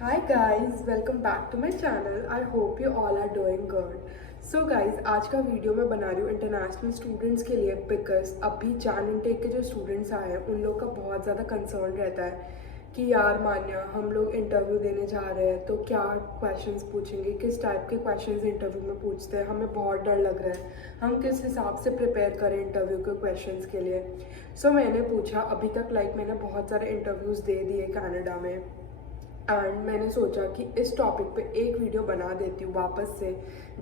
Hi guys, welcome back to my channel. I hope you all are doing good. So guys, आज का video मैं बना रही हूँ इंटरनेशनल स्टूडेंट्स के लिए बिकॉज अभी जान इनटेक के जो स्टूडेंट्स आए हैं उन लोग का बहुत ज़्यादा कंसर्न रहता है कि यार मान्या हम लोग इंटरव्यू देने जा रहे हैं तो क्या क्वेश्चंस पूछेंगे, किस टाइप के क्वेश्चंस इंटरव्यू में पूछते हैं, हमें बहुत डर लग रहा है, हम किस हिसाब से प्रिपेयर करें इंटरव्यू के क्वेश्चंस के लिए। सो मैंने पूछा अभी तक मैंने बहुत सारे इंटरव्यूज़ दे दिए कनाडा में एंड मैंने सोचा कि इस टॉपिक पे एक वीडियो बना देती हूँ वापस से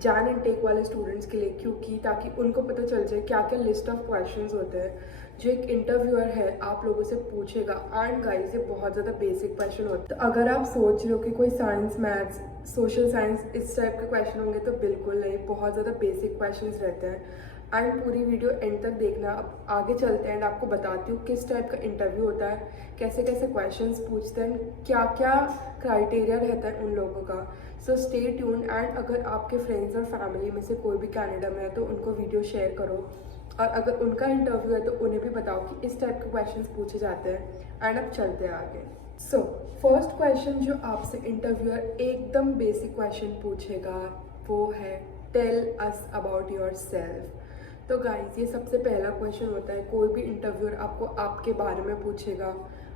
जान इनटेक वाले स्टूडेंट्स के लिए, क्योंकि ताकि उनको पता चल जाए क्या क्या लिस्ट ऑफ क्वेश्चंस होते हैं जो एक इंटरव्यूअर है आप लोगों से पूछेगा। एंड गाइस ये बहुत ज़्यादा बेसिक क्वेश्चन होते हैं, तो अगर आप सोच रहे हो कि कोई साइंस मैथ्स सोशल साइंस इस टाइप के क्वेश्चन होंगे तो बिल्कुल नहीं, बहुत ज़्यादा बेसिक क्वेश्चन रहते हैं। एंड पूरी वीडियो एंड तक देखना। अब आगे चलते हैं एंड आपको बताती हूँ किस टाइप का इंटरव्यू होता है, कैसे कैसे क्वेश्चंस पूछते हैं, क्या क्या क्राइटेरिया रहता है उन लोगों का। So stay tune. एंड अगर आपके फ्रेंड्स और फैमिली में से कोई भी कनाडा में है तो उनको वीडियो शेयर करो, और अगर उनका इंटरव्यू है तो उन्हें भी बताओ कि इस टाइप के क्वेश्चंस पूछे जाते हैं। एंड अब चलते हैं आगे। सो फर्स्ट क्वेश्चन जो आपसे इंटरव्यूअर एकदम बेसिक क्वेश्चन पूछेगा वो है tell us about yourself. तो गाइस ये सबसे पहला क्वेश्चन होता है, कोई भी इंटरव्यूअर आपको आपके बारे में पूछेगा,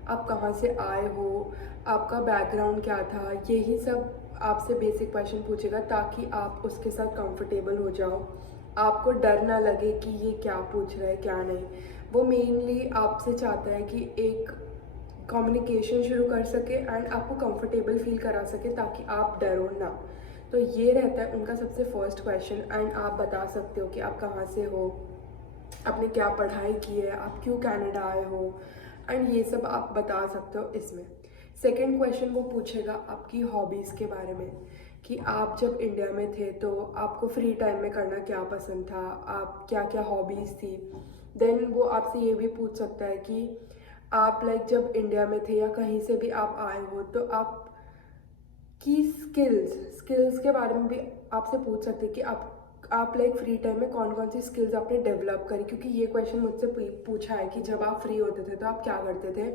आप कहाँ से आए हो, आपका बैकग्राउंड क्या था, यही सब आपसे बेसिक क्वेश्चन पूछेगा ताकि आप उसके साथ कंफर्टेबल हो जाओ, आपको डर ना लगे कि ये क्या पूछ रहा है क्या नहीं। वो मेनली आपसे चाहता है कि एक कम्युनिकेशन शुरू कर सके एंड आपको कंफर्टेबल फील करा सके ताकि आप डरो ना। तो ये रहता है उनका सबसे फर्स्ट क्वेश्चन। एंड आप बता सकते हो कि आप कहाँ से हो, आपने क्या पढ़ाई की है, आप क्यों कनाडा आए हो, एंड ये सब आप बता सकते हो इसमें। सेकंड क्वेश्चन वो पूछेगा आपकी हॉबीज़ के बारे में, कि आप जब इंडिया में थे तो आपको फ्री टाइम में करना क्या पसंद था, आप क्या क्या हॉबीज़ थी। देन वो आपसे ये भी पूछ सकता है कि आप जब इंडिया में थे या कहीं से भी आप आए हो तो आप की स्किल्स के बारे में भी आपसे पूछ सकते हैं कि आप फ्री टाइम में कौन कौन सी स्किल्स आपने डेवलप करी, क्योंकि ये क्वेश्चन मुझसे पूछा है कि जब आप फ्री होते थे तो आप क्या करते थे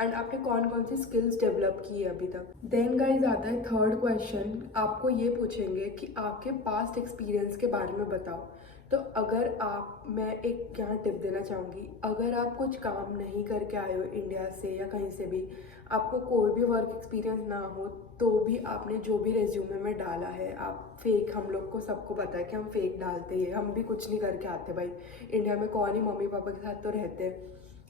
एंड आपने कौन कौन सी स्किल्स डेवलप की है अभी तक। देन गाइज आता है थर्ड क्वेश्चन, आपको ये पूछेंगे कि आपके पास्ट एक्सपीरियंस के बारे में बताओ। तो अगर आप मैं एक यहाँ टिप देना चाहूँगी, अगर आप कुछ काम नहीं करके आए हो इंडिया से या कहीं से भी, आपको कोई भी वर्क एक्सपीरियंस ना हो तो भी आपने जो भी रेज्यूमे में डाला है आप फेक, हम लोग को सबको पता है कि हम फेक डालते हैं, हम भी कुछ नहीं करके आते भाई। इंडिया में कौन ही मम्मी पापा के साथ तो रहते हैं,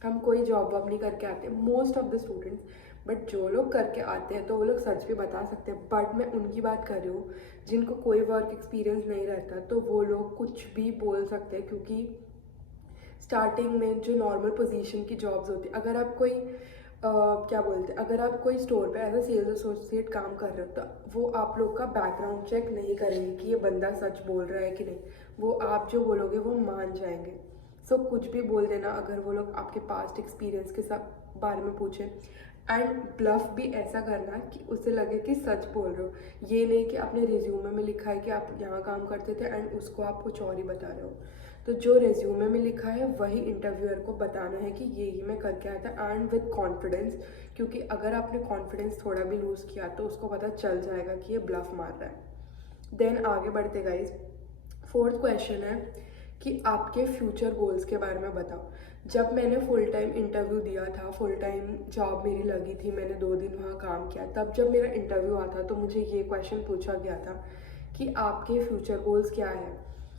हम कोई जॉब वॉब नहीं करके आते most of the students. But जो लोग करके आते हैं तो वो लोग सच भी बता सकते हैं। बट मैं उनकी बात कर रही हूँ जिनको कोई वर्क एक्सपीरियंस नहीं रहता, तो वो लोग कुछ भी बोल सकते हैं, क्योंकि स्टार्टिंग में जो नॉर्मल पोजीशन की जॉब्स होती है, अगर आप कोई क्या बोलते हैं, अगर आप कोई स्टोर पे एज अ सेल्स एसोसिएट काम कर रहे हो तो वो आप लोग का बैकग्राउंड चेक नहीं करेंगे कि ये बंदा सच बोल रहा है कि नहीं, वो आप जो बोलोगे वो मान जाएंगे। सो कुछ भी बोल देना अगर वो लोग आपके पास्ट एक्सपीरियंस के साथ बारे में पूछे। एंड ब्लफ भी ऐसा करना कि उसे लगे कि सच बोल रहे हो, ये नहीं कि आपने रिज्यूमे में लिखा है कि आप यहाँ काम करते थे एंड उसको आप कुछ और ही बता रहे हो। तो जो रेज्यूमे में लिखा है वही इंटरव्यूअर को बताना है कि ये मैं करके आया था, एंड विद कॉन्फिडेंस, क्योंकि अगर आपने कॉन्फिडेंस थोड़ा भी लूज़ किया तो उसको पता चल जाएगा कि ये ब्लफ मार रहा है। देन आगे बढ़ते गाइज, फोर्थ क्वेश्चन है कि आपके फ्यूचर गोल्स के बारे में बताओ। जब मैंने फुल टाइम इंटरव्यू दिया था, फुल टाइम जॉब मेरी लगी थी, मैंने 2 दिन वहाँ काम किया, तब जब मेरा इंटरव्यू आता तो मुझे ये क्वेश्चन पूछा गया था कि आपके फ्यूचर गोल्स क्या है।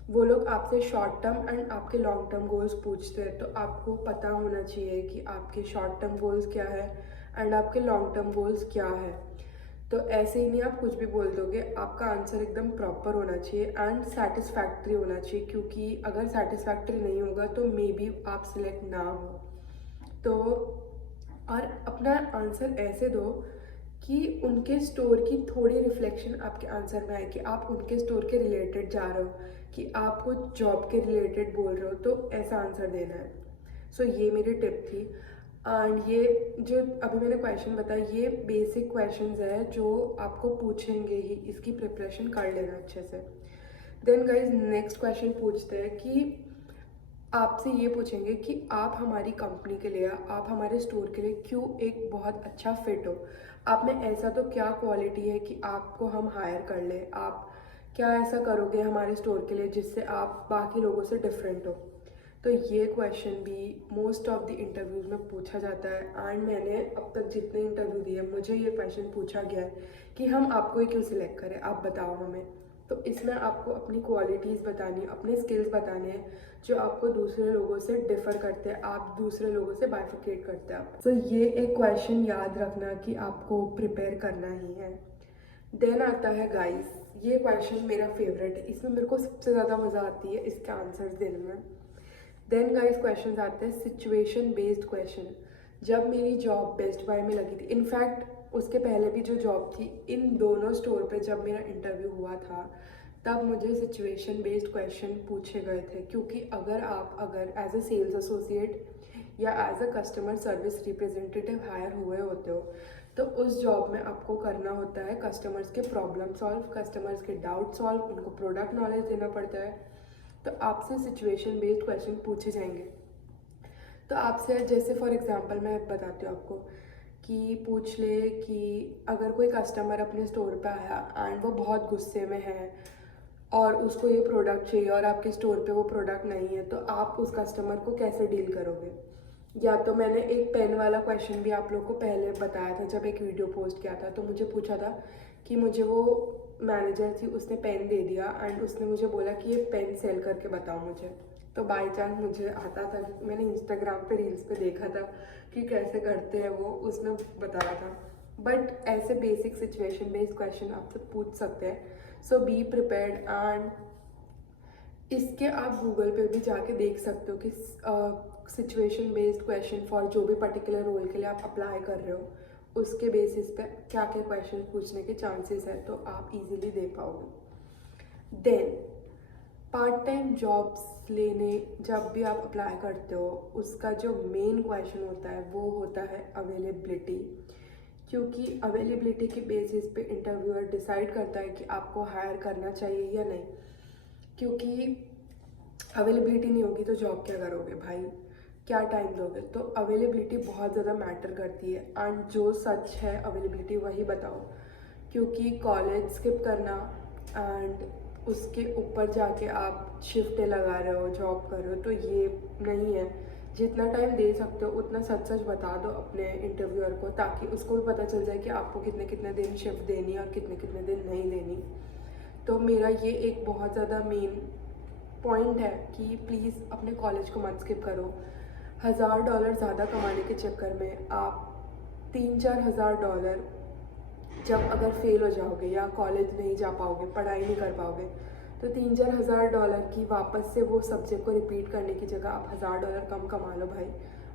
वो लोग आपसे शॉर्ट टर्म एंड आपके लॉन्ग टर्म गोल्स पूछते हैं, तो आपको पता होना चाहिए कि आपके शॉर्ट टर्म गोल्स क्या है एंड आपके लॉन्ग टर्म गोल्स क्या है। तो ऐसे ही नहीं आप कुछ भी बोल दोगे, आपका आंसर एकदम प्रॉपर होना चाहिए एंड सेटिस्फैक्ट्री होना चाहिए, क्योंकि अगर सेटिस्फैक्ट्री नहीं होगा तो मे बी आप सिलेक्ट ना हो। तो और अपना आंसर ऐसे दो कि उनके स्टोर की थोड़ी रिफ्लेक्शन आपके आंसर में आए, कि आप उनके स्टोर के रिलेटेड जा रहे हो, कि आप कुछ जॉब के रिलेटेड बोल रहे हो, तो ऐसा आंसर देना है। सो ये मेरी टिप थी। एंड ये जो अभी मैंने क्वेश्चन बताया ये बेसिक क्वेश्चंस है जो आपको पूछेंगे ही, इसकी प्रिपरेशन कर लेना अच्छे से। देन गाइज नेक्स्ट क्वेश्चन पूछते हैं कि आपसे ये पूछेंगे कि आप हमारी कंपनी के लिए, आप हमारे स्टोर के लिए क्यों एक बहुत अच्छा फिट हो। आप में ऐसा तो क्या क्वालिटी है कि आपको हम हायर कर ले, आप क्या ऐसा करोगे हमारे स्टोर के लिए जिससे आप बाकी लोगों से डिफरेंट हो। तो ये क्वेश्चन भी मोस्ट ऑफ द इंटरव्यूज़ में पूछा जाता है एंड मैंने अब तक जितने इंटरव्यू दिए मुझे ये क्वेश्चन पूछा गया है कि हम आपको ही क्यों सिलेक्ट करें, आप बताओ हमें। तो इसमें आपको अपनी क्वालिटीज़ बतानी, अपने स्किल्स बताने हैं जो आपको दूसरे लोगों से डिफ़र करते हैं, आप दूसरे लोगों से बाइफिकेट करते हैं आप। तो ये एक क्वेश्चन याद रखना कि आपको प्रिपेयर करना ही है। देन आता है गाइस, ये क्वेश्चन मेरा फेवरेट है, इसमें मेरे को सबसे ज़्यादा मज़ा आती है इसके आंसर्स देने में। देन गाइस क्वेश्चन आते हैं सिचुएशन बेस्ड क्वेश्चन। जब मेरी जॉब बेस्ट बाय में लगी थी, इनफैक्ट उसके पहले भी जो जॉब थी, इन दोनों स्टोर पे जब मेरा इंटरव्यू हुआ था तब मुझे सिचुएशन बेस्ड क्वेश्चन पूछे गए थे। क्योंकि अगर एज अ सेल्स एसोसिएट या as a customer service representative hire हुए होते हो तो उस जॉब में आपको करना होता है कस्टमर्स के प्रॉब्लम सॉल्व, कस्टमर्स के डाउट सॉल्व, उनको प्रोडक्ट नॉलेज देना पड़ता है। तो आपसे सिचुएशन बेस्ड क्वेश्चन पूछे जाएंगे। तो आपसे जैसे फॉर एग्जांपल मैं बताती हूँ आपको कि पूछ ले कि अगर कोई कस्टमर अपने स्टोर पे आया एंड वो बहुत गुस्से में है और उसको ये प्रोडक्ट चाहिए और आपके स्टोर पे वो प्रोडक्ट नहीं है, तो आप उस कस्टमर को कैसे डील करोगे। या तो मैंने एक पेन वाला क्वेश्चन भी आप लोग को पहले बताया था जब एक वीडियो पोस्ट किया था, तो मुझे पूछा था कि मुझे वो मैनेजर थी उसने पेन दे दिया एंड उसने मुझे बोला कि ये पेन सेल करके बताओ मुझे। तो बाय चांस मुझे आता था, मैंने इंस्टाग्राम पे रील्स पे देखा था कि कैसे करते हैं वो, उसने बताया था। बट ऐसे बेसिक सिचुएशन बेस्ड क्वेश्चन आपसे पूछ सकते हैं। सो बी प्रिपेयर्ड एंड इसके आप गूगल पे भी जाके देख सकते हो कि सिचुएशन बेस्ड क्वेश्चन फॉर जो भी पर्टिकुलर रोल के लिए आप अप्लाई कर रहे हो उसके बेसिस पे क्या क्या क्वेश्चन पूछने के चांसेस है, तो आप इजीली दे पाओगे। देन पार्ट टाइम जॉब्स लेने जब भी आप अप्लाई करते हो उसका जो मेन क्वेश्चन होता है वो होता है अवेलेबिलिटी। क्योंकि अवेलेबिलिटी के बेसिस पे इंटरव्यूअर डिसाइड करता है कि आपको हायर करना चाहिए या नहीं। क्योंकि अवेलेबिलिटी नहीं होगी तो जॉब क्या करोगे भाई, क्या टाइम दोगे। तो अवेलेबिलिटी बहुत ज़्यादा मैटर करती है एंड जो सच है अवेलेबिलिटी वही बताओ। क्योंकि कॉलेज स्किप करना एंड उसके ऊपर जाके आप शिफ्टें लगा रहे हो, जॉब कर रहे हो, तो ये नहीं है। जितना टाइम दे सकते हो उतना सच सच बता दो अपने इंटरव्यूअर को, ताकि उसको भी पता चल जाए कि आपको कितने कितने दिन शिफ्ट देनी है और कितने कितने दिन नहीं देनी। तो मेरा ये एक बहुत ज़्यादा मेन पॉइंट है कि प्लीज़ अपने कॉलेज को मत स्किप करो। $1000 ज़्यादा कमाने के चक्कर में आप 3-4 हज़ार डॉलर जब अगर फेल हो जाओगे या कॉलेज नहीं जा पाओगे, पढ़ाई नहीं कर पाओगे, तो 3-4 हज़ार डॉलर की वापस से वो सब्जेक्ट को रिपीट करने की जगह आप $1000 कम कमा लो भाई,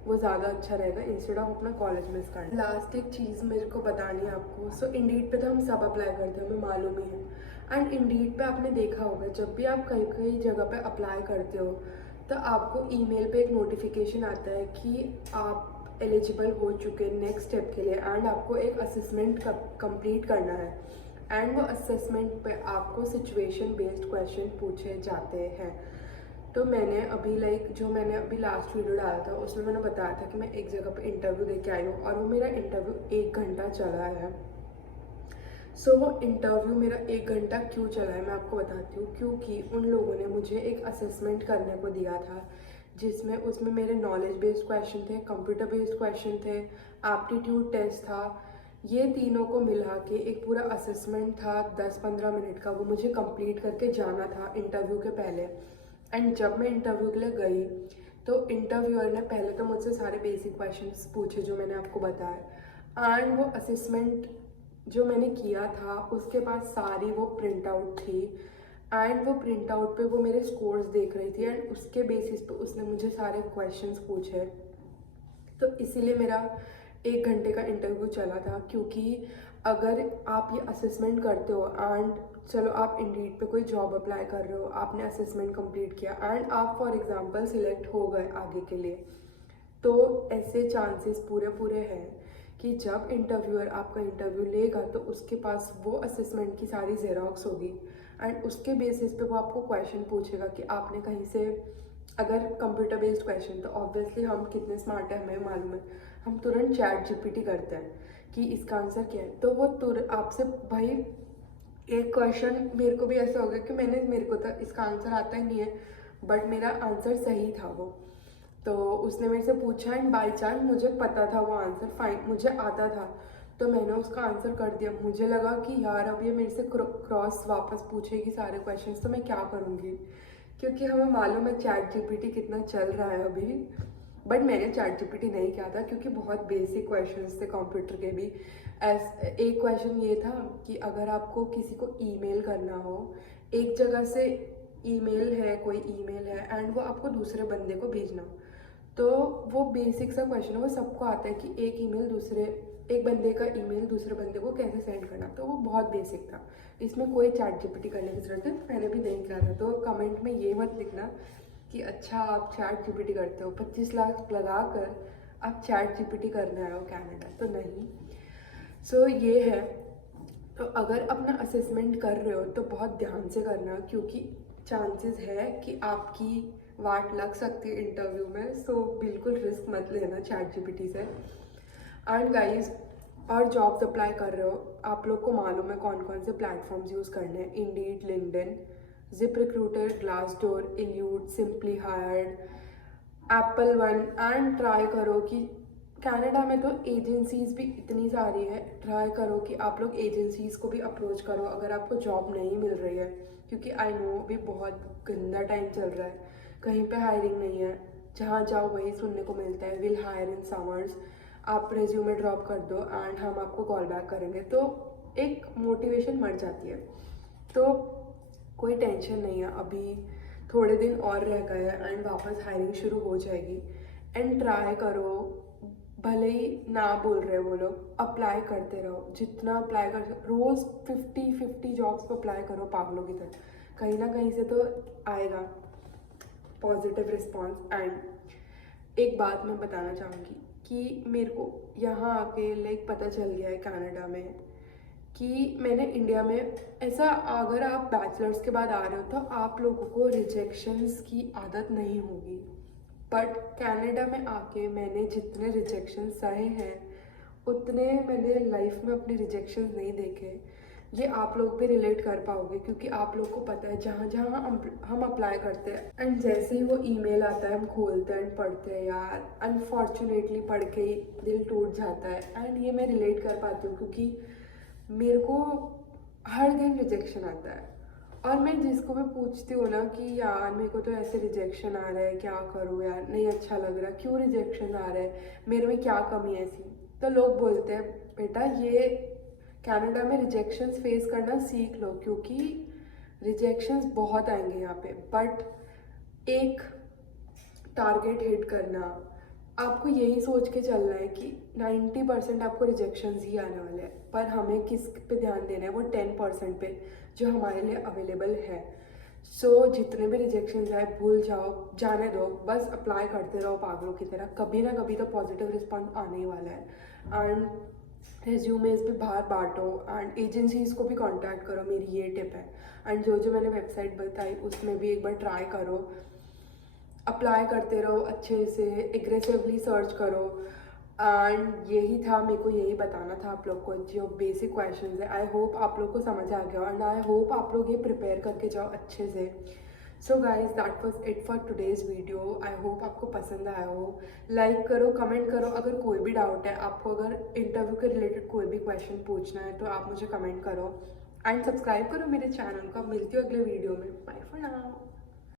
वो ज़्यादा अच्छा रहेगा इंस्टेड ऑफ अपना कॉलेज मिस करना। लास्ट एक चीज़ मेरे को बतानी है आपको। सो इंडीड पे तो हम सब अप्लाई करते हैं, हमें मालूम ही है। एंड इंडीड पे आपने देखा होगा जब भी आप कहीं कहीं जगह पे अप्लाई करते हो तो आपको ईमेल पे एक नोटिफिकेशन आता है कि आप एलिजिबल हो चुके नेक्स्ट स्टेप के लिए एंड आपको एक असेसमेंट कंप्लीट करना है। एंड वो असेसमेंट पे आपको सिचुएशन बेस्ड क्वेश्चन पूछे जाते हैं। तो मैंने अभी जो मैंने अभी लास्ट वीडियो डाला था उसमें मैंने बताया था कि मैं एक जगह पे इंटरव्यू दे के आई हूँ और वो मेरा इंटरव्यू 1 घंटा चला है। सो वो इंटरव्यू मेरा 1 घंटा क्यों चला है मैं आपको बताती हूँ। क्योंकि उन लोगों ने मुझे एक असेसमेंट करने को दिया था जिसमें उसमें मेरे नॉलेज बेस्ड क्वेश्चन थे, कंप्यूटर बेस्ड क्वेश्चन थे, एप्टीट्यूड टेस्ट था। ये तीनों को मिला के एक पूरा असेसमेंट था 10-15 मिनट का, वो मुझे कंप्लीट करके जाना था इंटरव्यू के पहले। एंड जब मैं इंटरव्यू के लिए गई तो इंटरव्यूअर ने पहले तो मुझसे सारे बेसिक क्वेश्चंस पूछे जो मैंने आपको बताया। एंड वो असेसमेंट जो मैंने किया था उसके पास सारी वो प्रिंट आउट थी एंड वो प्रिंट आउट पे वो मेरे स्कोर्स देख रही थी एंड उसके बेसिस पे उसने मुझे सारे क्वेश्चंस पूछे। तो इसीलिए मेरा 1 घंटे का इंटरव्यू चला था। क्योंकि अगर आप ये असेसमेंट करते हो एंड चलो आप इंडीड पे कोई जॉब अप्लाई कर रहे हो, आपने असेसमेंट कंप्लीट किया एंड आप फॉर एग्जांपल सिलेक्ट हो गए आगे के लिए, तो ऐसे चांसेस पूरे पूरे हैं कि जब इंटरव्यूअर आपका इंटरव्यू लेगा तो उसके पास वो असेसमेंट की सारी जेरोक्स होगी एंड उसके बेसिस पे वो आपको क्वेश्चन पूछेगा कि आपने कहीं से, अगर कंप्यूटर बेस्ड क्वेश्चन तो ऑब्वियसली हम कितने स्मार्ट हैं हमें मालूम है, हम तुरंत चैट जीपीटी करते हैं कि इसका आंसर क्या है, तो वो आपसे भाई एक क्वेश्चन मेरे को भी ऐसा हो गया कि मेरे को तो इसका आंसर आता ही नहीं है, बट मेरा आंसर सही था वो। तो उसने मेरे से पूछा एंड बाई चांस मुझे पता था वो आंसर, फाइन मुझे आता था, तो मैंने उसका आंसर कर दिया। मुझे लगा कि यार अब ये मेरे से क्रॉस वापस पूछेगी सारे क्वेश्चंस, तो मैं क्या करूँगी, क्योंकि हमें मालूम है चैट जीपीटी कितना चल रहा है अभी। बट मैंने चैट जीपीटी नहीं किया था क्योंकि बहुत बेसिक क्वेश्चंस थे कंप्यूटर के भी। एक क्वेश्चन ये था कि अगर आपको किसी को ईमेल करना हो, एक जगह से ईमेल है, कोई ईमेल है एंड वो आपको दूसरे बंदे को भेजना हो, तो वो बेसिक सा क्वेश्चन है, वो सबको आता है कि एक बंदे का ईमेल दूसरे बंदे को कैसे सेंड करना, तो वो बहुत बेसिक था। इसमें कोई चैट जीपीटी करने की जरूरत है, मैंने भी नहीं करा था। तो कमेंट में ये मत लिखना कि अच्छा आप चैट जीपीटी करते हो, 25 लाख लगा कर आप चैट जीपीटी करने आए हो कनाडा, तो नहीं। सो ये है। तो अगर अपना असेसमेंट कर रहे हो तो बहुत ध्यान से करना, क्योंकि चांसेस है कि आपकी वाट लग सकती है इंटरव्यू में। सो बिल्कुल रिस्क मत लेना चैट जीपीटी से। एंड गाइस, और जॉब्स अप्लाई कर रहे हो, आप लोग को मालूम है कौन कौन से प्लेटफॉर्म्स यूज़ करने हैं। Indeed, LinkedIn, zip recruiter, Glassdoor, elute, simply hired, Apple one. And try करो कि कनाडा में तो एजेंसीज भी इतनी सारी है, ट्राई करो कि आप लोग एजेंसीज को भी अप्रोच करो अगर आपको जॉब नहीं मिल रही है, क्योंकि आई नो अभी बहुत गंदा टाइम चल रहा है, कहीं पे हायरिंग नहीं है, जहाँ जाओ वही सुनने को मिलता है, विल हायर इन समर्स, आप रेज्यूमे ड्रॉप कर दो एंड हम आपको कॉल बैक करेंगे, तो एक मोटिवेशन मर जाती है। तो कोई टेंशन नहीं है, अभी थोड़े दिन और रह गए हैं एंड वापस हायरिंग शुरू हो जाएगी। एंड ट्राई करो, भले ही ना बोल रहे वो लोग, अप्लाई करते रहो, जितना अप्लाई कर रोज़ 50 जॉब्स पर अप्लाई करो पागलों की तरह, कहीं ना कहीं से तो आएगा पॉजिटिव रिस्पॉन्स। एंड एक बात मैं बताना चाहूँगी कि मेरे को यहाँ आके लाइक पता चल गया है कनाडा में कि मैंने इंडिया में ऐसा, अगर आप बैचलर्स के बाद आ रहे हो तो आप लोगों को रिजेक्शंस की आदत नहीं होगी, बट कनाडा में आके मैंने जितने रिजेक्शन सहे हैं उतने मैंने लाइफ में अपने रिजेक्शंस नहीं देखे। ये आप लोग भी रिलेट कर पाओगे, क्योंकि आप लोग को पता है जहाँ जहाँ हम अप्लाई करते हैं एंड जैसे ही वो ईमेल आता है हम खोलते हैं एंड पढ़ते हैं, यार अनफॉर्चुनेटली पढ़ के ही दिल टूट जाता है। एंड ये मैं रिलेट कर पाती हूँ क्योंकि मेरे को हर दिन रिजेक्शन आता है, और मैं जिसको भी पूछती हूँ ना कि यार मेरे को तो ऐसे रिजेक्शन आ रहा है, क्या करूँ यार, नहीं अच्छा लग रहा, क्यों रिजेक्शन आ रहा है, मेरे में क्या कमी है ऐसी, तो लोग बोलते हैं बेटा ये कनाडा में रिजेक्शंस फेस करना सीख लो, क्योंकि रिजेक्शंस बहुत आएंगे यहाँ पे, बट एक टारगेट हिट करना, आपको यही सोच के चलना है कि 90% आपको रिजेक्शंस ही आने वाले हैं, पर हमें किस पे ध्यान देना है, वो 10% पे जो हमारे लिए अवेलेबल है। सो जितने भी रिजेक्शंस आए भूल जाओ, जाने दो, बस अप्लाई करते रहो पागलों की तरह, कभी ना कभी तो पॉजिटिव रिस्पॉन्स आने ही वाला है। एंड रेज्यूमेज भी बाहर बांटो एंड एजेंसीज को भी कांटेक्ट करो, मेरी ये टिप है। एंड जो जो मैंने वेबसाइट बताई उसमें भी एक बार ट्राई करो, अप्लाई करते रहो अच्छे से, एग्रेसिवली सर्च करो। एंड यही था, मेरे को यही बताना था आप लोग को, जो बेसिक क्वेश्चंस है। आई होप आप लोग को समझ आ गया एंड आई होप आप लोग ये प्रिपेयर करके जाओ अच्छे से। So guys that was it for today's video. I hope आपको पसंद आया हो। लाइक करो, कमेंट करो, अगर कोई भी डाउट है आपको, अगर इंटरव्यू के रिलेटेड कोई भी क्वेश्चन पूछना है तो आप मुझे कमेंट करो एंड सब्सक्राइब करो मेरे चैनल को। मिलती हूँ अगले वीडियो में, बाय फॉर नाउ।